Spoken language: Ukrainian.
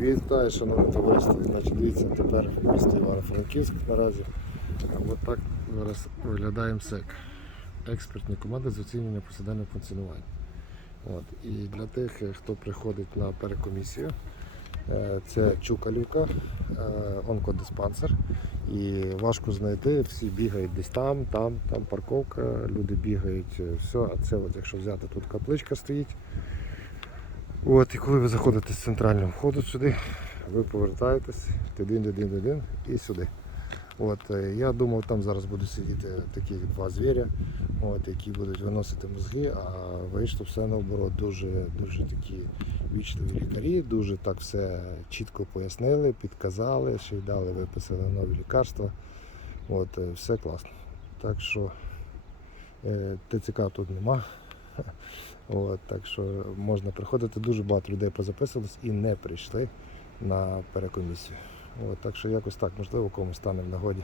Вітаю, шановне товариство. Значить, дивіться, тепер місто Івано-Франківськ наразі. От так зараз виглядає МСЕК. Експертні команди з оцінювання повсякденного функціонування. От. І для тих, е, хто приходить на перекомісію, е, це Чукалівка, е, онкодиспансер. І важко знайти, всі бігають десь там, там, там парковка, люди бігають, все. А це, от, якщо взяти, тут капличка стоїть. От, і коли ви заходите з центрального входу сюди, ви повертаєтесь один, один, один і сюди. От, е, я думав, там зараз будуть сидіти такі два звіря, які будуть виносити мозги, а вийшло все наоборот. Дуже, дуже такі вічливі лікарі, дуже так все чітко пояснили, підказали, ще й дали, виписали нові лікарства. От, е, все класно. Так що е, ТЦК тут нема. От, так що можна приходити. Дуже багато людей позаписувалось і не прийшли на перекомісію. От, так що якось так, можливо, комусь стане в нагоді.